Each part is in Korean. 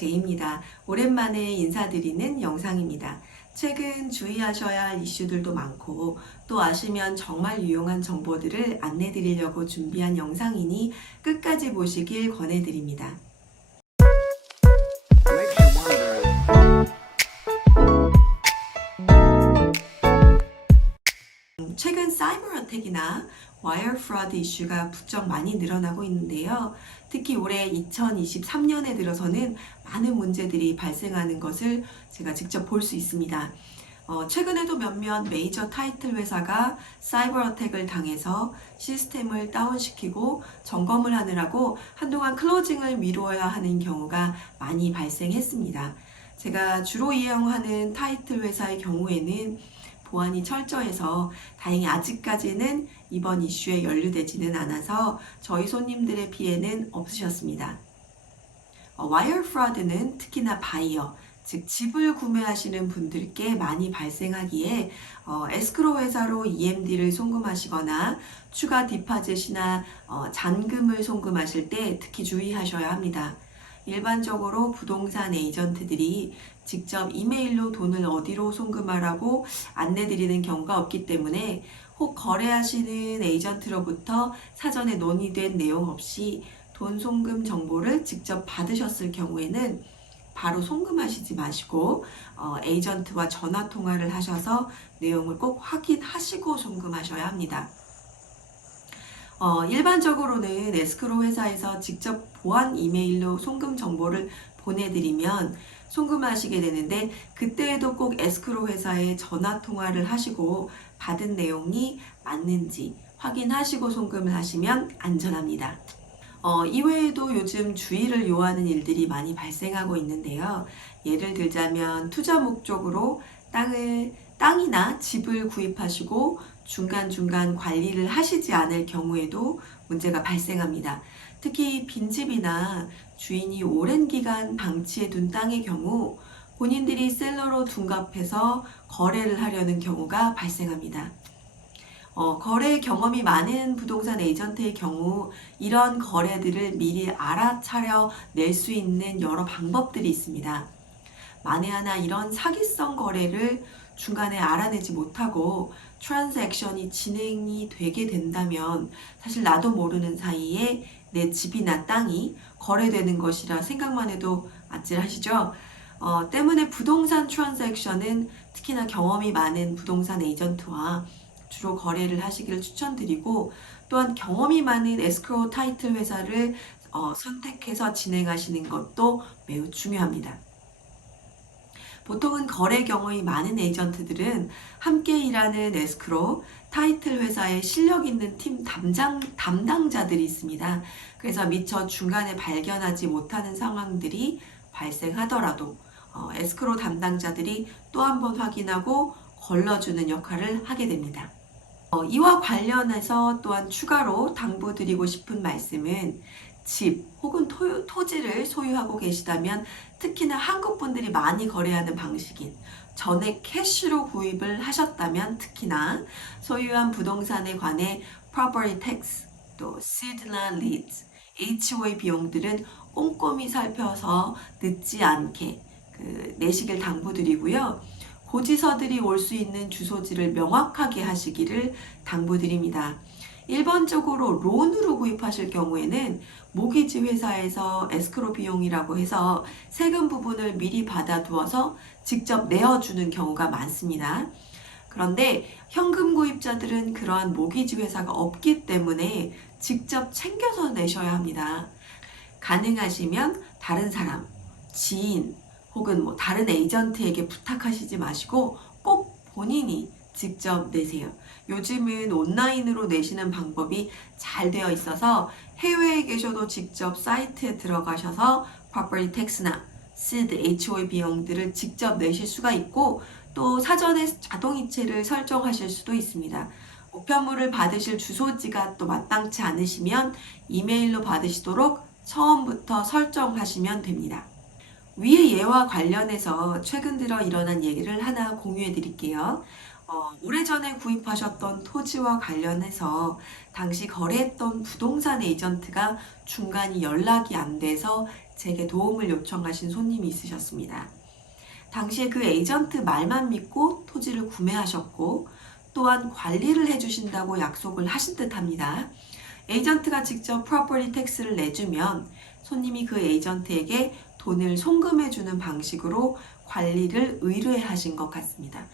제이입니다. 오랜만에 인사드리는 영상입니다. 최근 주의하셔야 할 이슈들도 많고 또 아시면 정말 유용한 정보들을 안내드리려고 준비한 영상이니 끝까지 보시길 권해드립니다. 최근 사이버 어택이나 와이어 프로드 이슈가 부쩍 많이 늘어나고 있는데요. 특히 올해 2023년에 들어서는 많은 문제들이 발생하는 것을 제가 직접 볼 수 있습니다. 최근에도 몇몇 메이저 타이틀 회사가 사이버 어택을 당해서 시스템을 다운시키고 점검을 하느라고 한동안 클로징을 미루어야 하는 경우가 많이 발생했습니다. 제가 주로 이용하는 타이틀 회사의 경우에는 보안이 철저해서 다행히 아직까지는 이번 이슈에 연루되지는 않아서 저희 손님들의 피해는 없으셨습니다. 와이어 프로드는 특히나 바이어, 즉 집을 구매하시는 분들께 많이 발생하기에 에스크로 회사로 EMD를 송금하시거나 추가 디파짓이나 잔금을 송금하실 때 특히 주의하셔야 합니다. 일반적으로 부동산 에이전트들이 직접 이메일로 돈을 어디로 송금하라고 안내드리는 경우가 없기 때문에 혹 거래하시는 에이전트로부터 사전에 논의된 내용 없이 돈 송금 정보를 직접 받으셨을 경우에는 바로 송금하시지 마시고 에이전트와 전화 통화를 하셔서 내용을 꼭 확인하시고 송금하셔야 합니다. 일반적으로는 에스크로 회사에서 직접 보안 이메일로 송금 정보를 보내드리면 송금하시게 되는데 그때에도 꼭 에스크로 회사에 전화 통화를 하시고 받은 내용이 맞는지 확인하시고 송금을 하시면 안전합니다. 이외에도 요즘 주의를 요하는 일들이 많이 발생하고 있는데요. 예를 들자면 투자 목적으로 땅이나 집을 구입하시고 중간중간 관리를 하시지 않을 경우에도 문제가 발생합니다. 특히 빈집이나 주인이 오랜 기간 방치해 둔 땅의 경우 본인들이 셀러로 둔갑해서 거래를 하려는 경우가 발생합니다. 거래 경험이 많은 부동산 에이전트의 경우 이런 거래들을 미리 알아차려 낼 수 있는 여러 방법들이 있습니다. 만에 하나 이런 사기성 거래를 중간에 알아내지 못하고 트랜잭션이 진행이 되게 된다면 사실 나도 모르는 사이에 내 집이나 땅이 거래되는 것이라 생각만 해도 아찔하시죠? 때문에 부동산 트랜잭션은 특히나 경험이 많은 부동산 에이전트와 주로 거래를 하시기를 추천드리고 또한 경험이 많은 에스크로 타이틀 회사를 선택해서 진행하시는 것도 매우 중요합니다. 보통은 거래 경험이 많은 에이전트들은 함께 일하는 에스크로 타이틀 회사에 실력 있는 팀 담당자들이 있습니다. 그래서 미처 중간에 발견하지 못하는 상황들이 발생하더라도 에스크로 담당자들이 또 한 번 확인하고 걸러주는 역할을 하게 됩니다. 이와 관련해서 또한 추가로 당부드리고 싶은 말씀은 집 혹은 토지를 소유하고 계시다면 특히나 한국 분들이 많이 거래하는 방식인 전액 캐시로 구입을 하셨다면 특히나 소유한 부동산에 관해 property tax, 또 seed나 leads, HOA 비용들은 꼼꼼히 살펴서 늦지 않게 내시길 당부드리고요. 고지서들이 올 수 있는 주소지를 명확하게 하시기를 당부드립니다. 일반적으로 론으로 구입하실 경우에는 모기지 회사에서 에스크로 비용이라고 해서 세금 부분을 미리 받아두어서 직접 내어주는 경우가 많습니다. 그런데 현금 구입자들은 그러한 모기지 회사가 없기 때문에 직접 챙겨서 내셔야 합니다. 가능하시면 다른 사람, 지인, 혹은 다른 에이전트에게 부탁하시지 마시고 꼭 본인이 직접 내세요. 요즘은 온라인으로 내시는 방법이 잘 되어 있어서 해외에 계셔도 직접 사이트에 들어가셔서 property tax나 seed, HOA 비용들을 직접 내실 수가 있고 또 사전에 자동이체를 설정하실 수도 있습니다. 우편물을 받으실 주소지가 또 마땅치 않으시면 이메일로 받으시도록 처음부터 설정하시면 됩니다. 위의 예와 관련해서 최근 들어 일어난 얘기를 하나 공유해 드릴게요. 오래전에 구입하셨던 토지와 관련해서 당시 거래했던 부동산 에이전트가 중간이 연락이 안 돼서 제게 도움을 요청하신 손님이 있으셨습니다. 당시에 그 에이전트 말만 믿고 토지를 구매하셨고 또한 관리를 해주신다고 약속을 하신 듯 합니다. 에이전트가 직접 프로퍼티 텍스를 내주면 손님이 그 에이전트에게 돈을 송금해주는 방식으로 관리를 의뢰하신 것 같습니다.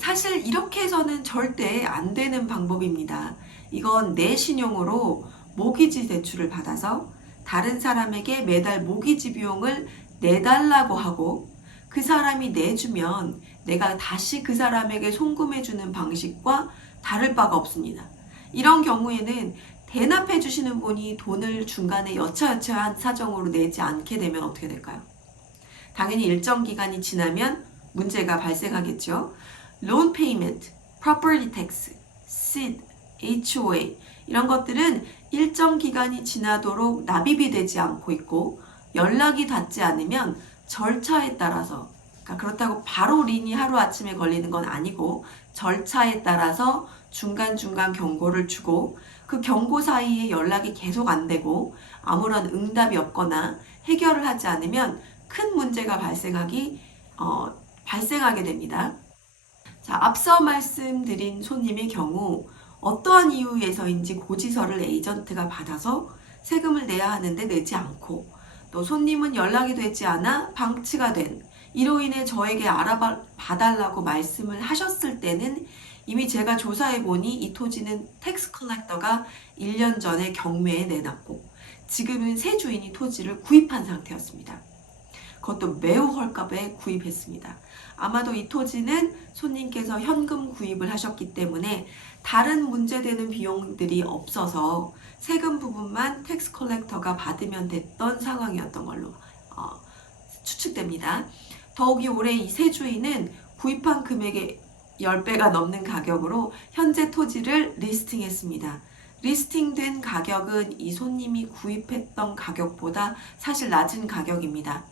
사실 이렇게 해서는 절대 안 되는 방법입니다. 이건 내 신용으로 모기지 대출을 받아서 다른 사람에게 매달 모기지 비용을 내달라고 하고 그 사람이 내주면 내가 다시 그 사람에게 송금해주는 방식과 다를 바가 없습니다. 이런 경우에는 대납해 주시는 분이 돈을 중간에 여차여차한 사정으로 내지 않게 되면 어떻게 될까요? 당연히 일정 기간이 지나면 문제가 발생하겠죠. Loan payment, property tax, SID, HOA 이런 것들은 일정 기간이 지나도록 납입이 되지 않고 있고 연락이 닿지 않으면 절차에 따라서 그러니까 그렇다고 바로 린이 하루아침에 걸리는 건 아니고 절차에 따라서 중간중간 경고를 주고 그 경고 사이에 연락이 계속 안 되고 아무런 응답이 없거나 해결을 하지 않으면 큰 문제가 발생하게 됩니다. 자, 앞서 말씀드린 손님의 경우 어떠한 이유에서인지 고지서를 에이전트가 받아서 세금을 내야 하는데 내지 않고 또 손님은 연락이 되지 않아 방치가 된 이로 인해 저에게 알아봐달라고 말씀을 하셨을 때는 이미 제가 조사해 보니 이 토지는 텍스 컬렉터가 1년 전에 경매에 내놨고 지금은 새 주인이 토지를 구입한 상태였습니다. 그것도 매우 헐값에 구입했습니다. 아마도 이 토지는 손님께서 현금 구입을 하셨기 때문에 다른 문제되는 비용들이 없어서 세금 부분만 텍스 컬렉터가 받으면 됐던 상황이었던 걸로 추측됩니다. 더욱이 올해 이 새 주인은 구입한 금액의 10배가 넘는 가격으로 현재 토지를 리스팅했습니다. 리스팅된 가격은 이 손님이 구입했던 가격보다 사실 낮은 가격입니다.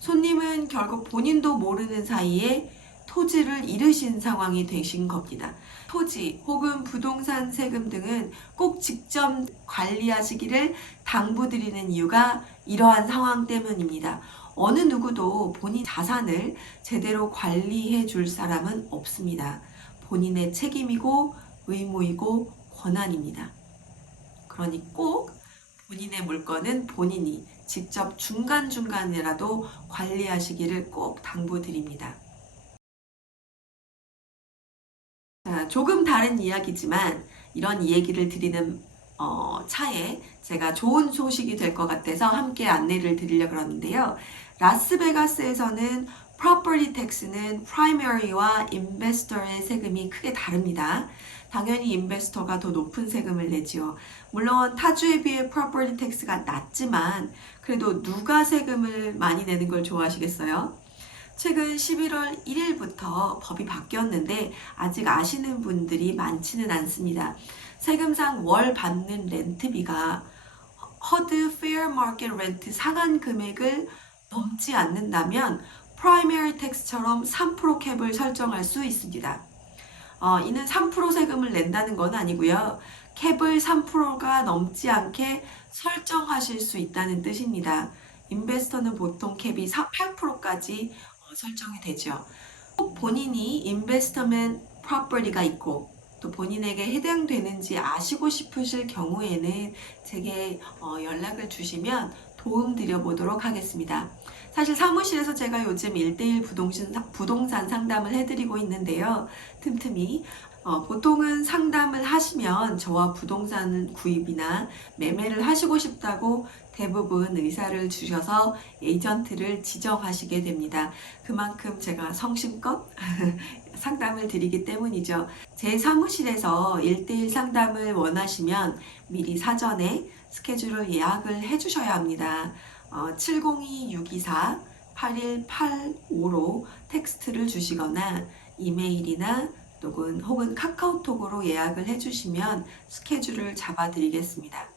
손님은 결국 본인도 모르는 사이에 토지를 잃으신 상황이 되신 겁니다. 토지 혹은 부동산 세금 등은 꼭 직접 관리하시기를 당부드리는 이유가 이러한 상황 때문입니다. 어느 누구도 본인 자산을 제대로 관리해 줄 사람은 없습니다. 본인의 책임이고 의무이고 권한입니다. 그러니 꼭 본인의 물건은 본인이 직접 중간중간이라도 관리하시기를 꼭 당부드립니다. 자, 조금 다른 이야기지만 이런 얘기를 드리는 차에 제가 좋은 소식이 될 것 같아서 함께 안내를 드리려고 그러는데요. 라스베가스에서는 property tax는 primary와 investor의 세금이 크게 다릅니다. 당연히 인베스터가 더 높은 세금을 내지요. 물론 타주에 비해 property tax가 낮지만 그래도 누가 세금을 많이 내는 걸 좋아하시겠어요? 최근 11월 1일부터 법이 바뀌었는데 아직 아시는 분들이 많지는 않습니다. 세금상 월 받는 렌트비가 HUD Fair Market Rent 상한 금액을 넘지 않는다면 프라이머리 텍스처럼 3% 캡을 설정할 수 있습니다. 이는 3% 세금을 낸다는 건 아니고요. 캡을 3%가 넘지 않게 설정하실 수 있다는 뜻입니다. 인베스터는 보통 캡이 8%까지 설정이 되죠. 꼭 본인이 인베스터맨 프로퍼티가 있고 또 본인에게 해당되는지 아시고 싶으실 경우에는 제게 연락을 주시면 도움 드려보도록 하겠습니다. 사실 사무실에서 제가 요즘 1:1 부동산 상담을 해드리고 있는데요. 틈틈이 보통은 상담을 하시면 저와 부동산 구입이나 매매를 하시고 싶다고 대부분 의사를 주셔서 에이전트를 지정하시게 됩니다. 그만큼 제가 성심껏 상담을 드리기 때문이죠. 제 사무실에서 1:1 상담을 원하시면 미리 사전에 스케줄을 예약을 해주셔야 합니다. 702-624-8185로 텍스트를 주시거나 이메일이나 혹은 카카오톡으로 예약을 해주시면 스케줄을 잡아드리겠습니다.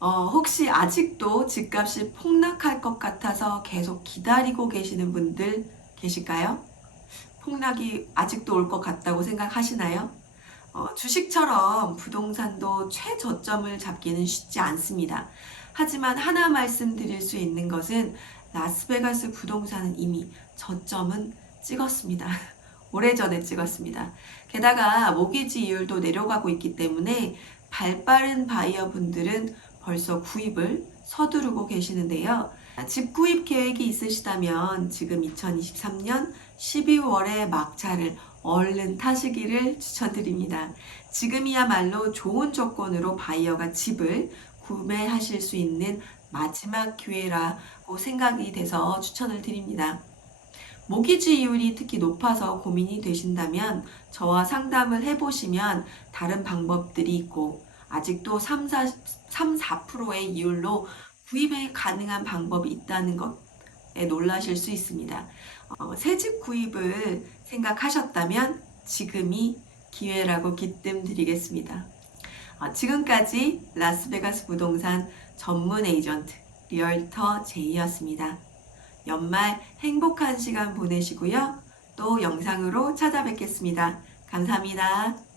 혹시 아직도 집값이 폭락할 것 같아서 계속 기다리고 계시는 분들 계실까요? 폭락이 아직도 올 것 같다고 생각하시나요? 주식처럼 부동산도 최저점을 잡기는 쉽지 않습니다. 하지만 하나 말씀드릴 수 있는 것은 라스베가스 부동산은 이미 저점은 찍었습니다. 오래전에 찍었습니다. 게다가 모기지 이율도 내려가고 있기 때문에 발빠른 바이어 분들은 벌써 구입을 서두르고 계시는데요. 집 구입 계획이 있으시다면 지금 2023년 12월에 막차를 얼른 타시기를 추천드립니다. 지금이야말로 좋은 조건으로 바이어가 집을 구매하실 수 있는 마지막 기회라고 생각이 돼서 추천을 드립니다. 모기지 이율이 특히 높아서 고민이 되신다면 저와 상담을 해보시면 다른 방법들이 있고 아직도 3, 4%의 이율로 구입이 가능한 방법이 있다는 것에 놀라실 수 있습니다. 새집 구입을 생각하셨다면 지금이 기회라고 기뜸드리겠습니다. 지금까지 라스베가스 부동산 전문 에이전트 리얼터 제이였습니다. 연말 행복한 시간 보내시고요. 또 영상으로 찾아뵙겠습니다. 감사합니다.